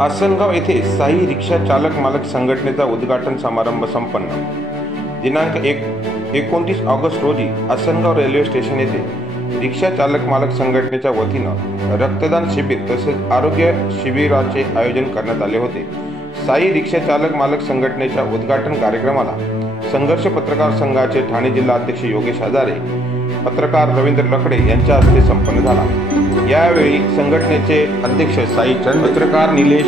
आसनगाव येथे साई रिक्षा चालक मालक संघटनेचा उद्घाटन समारंभ संपन्न। दिनांक 29 ऑगस्ट रोजी आसनगाव रेल्वे स्टेशन येथे रिक्षा चालक मालक संघटनेच्या वतीनं रक्तदान शिबिर तसेच आरोग्य शिबिराचे आयोजन करण्यात आले होते। साई रिक्षा चालक मालक संघटनेच्या उद्घाटन कार्यक्रमाला संघर्ष पत्रकार संघाचे ठाणे जिल्हा अध्यक्ष योगेश हजारे, पत्रकार रवींद्र लकडे यांच्या हस्ते संपन्न झाला। यावेळी संघटनेचे अध्यक्ष साई चंद, पत्रकार निलेश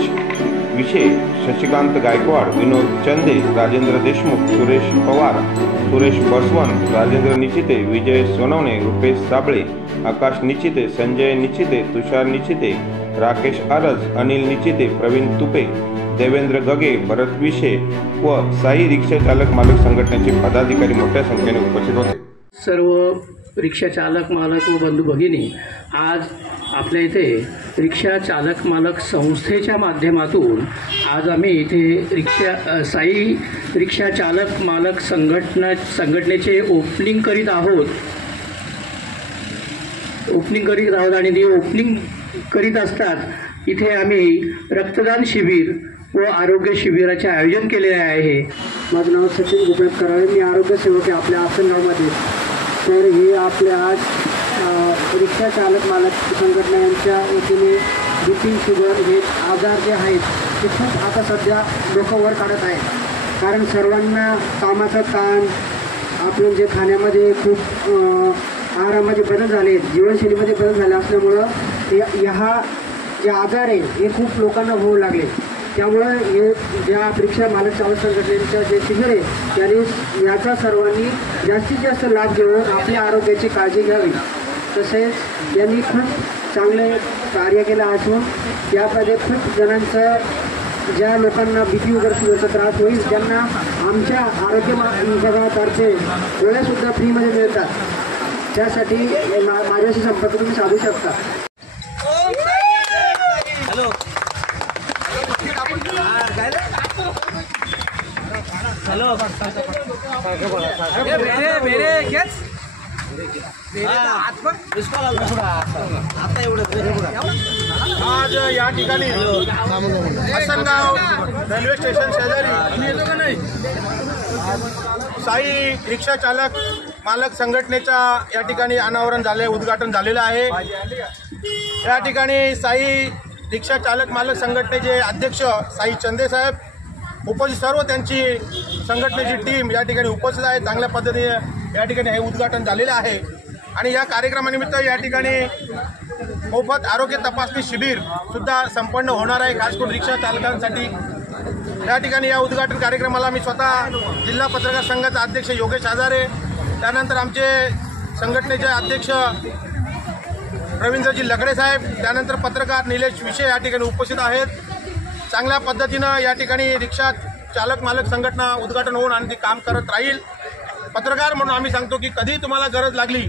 विशे, शशिकांत गायकवाड, विनोद चंदे, राजेंद्र देशमुख, सुरेश पवार, सुरेश बसवन, राजेंद्र निचिते, विजय सोनवणे, रुपेश साबळे, आकाश निचिते, संजय निचिते, तुषार निचिते, राकेश आरज, अनिल निचिते, प्रवीण तुपे, देवेंद्र गगे, भरत विशे व साई रिक्षा चालक मालक संघटनेचे पदाधिकारी मोठ्या संख्येने उपस्थित होते। सर्व रिक्षा चालक मालक व बंधू भगिनी, आज आपल्या इथे रिक्षा चालक मालक संस्थेच्या माध्यमातून आज आम्ही इथे साई रिक्षा चालक मालक संघटनेचे ओपनिंग करीत आहोत आणि ते ओपनिंग करीत असतात इथे आम्ही रक्तदान शिबिर व आरोग्य शिबिराचे आयोजन केलेले आहे। माझं नाव सचिन गुप्त करावे, मी आरोग्य सेवक आहे आपल्या आसनगावमध्ये। तर हे आपल्या आज रिक्षा चालक मालक संघटना यांच्या वतीने BP, शुगर हे आजार जे आहेत ते खूप आता सध्या डोकं वर काढत आहे। कारण सर्वांना कामाचं ताण, आपण जे खाण्यामध्ये खूप आहारामध्ये बदल झाले, जीवनशैलीमध्ये बदल झाले असल्यामुळं ह्या जे आजार आहे हे खूप लोकांना होऊ लागले। त्यामुळे हे ज्या रिक्षा मालक चालक संघटनेचं जे शिबिर आहे त्यांनी याचा सर्वांनी जास्तीत जास्त लाभ घेऊन आपल्या आरोग्याची काळजी घ्यावी। तसेच यांनी खूप चांगले कार्य केलं असून यामध्ये खूप जणांचं, ज्या लोकांना BP वगैरे सुद्धा त्रास होईल त्यांना आमच्या आरोग्य विभागातर्फे गोळ्यासुद्धा फ्रीमध्ये मिळतात। त्यासाठी माझ्याशी संपर्क तुम्ही साधू शकता। आज या ठिकाणी आसनगाव रेल्वे स्टेशन शेजारी साई रिक्षा चालक मालक संघटनेच्या या ठिकाणी अनावरण झाले, उद्घाटन झालेलं आहे। या ठिकाणी साई रिक्षा चालक मालक संघटनेचे अध्यक्ष साई चंदे साहेब उपस्थित, सर्व त्यांची संघटनेची टीम या ठिकाणी उपस्थित आहे। चांगल्या पद्धतीने या ठिकाणी हे उद्घाटन झालेलं आहे आणि या कार्यक्रमानिमित्त या ठिकाणी मोफत आरोग्य तपासणी शिबिर सुद्धा संपन्न होणार आहे, खास करून रिक्षा चालकांसाठी। या ठिकाणी या उद्घाटन कार्यक्रमाला मी स्वतः जिल्हा पत्रकार संघाचा अध्यक्ष योगेश हजारे, त्यानंतर आमचे संघटनेचे अध्यक्ष रवींद्रजी लकडे साहेब, त्यानंतर पत्रकार निलेश विशे या ठिकाणी उपस्थित आहेत। चांगल्या पद्धतीनं या ठिकाणी रिक्षा चालक मालक संघटना उद्घाटन होऊन आणि ती काम करत राहील। पत्रकार म्हणून आम्ही सांगतो की कधी तुम्हाला गरज लागली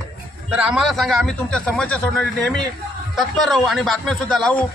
तर आम्हाला सांगा, आम्ही तुमच्या समस्या सोडवण्यासाठी नेहमी तत्पर राहू आणि बातम्या सुद्धा लावू।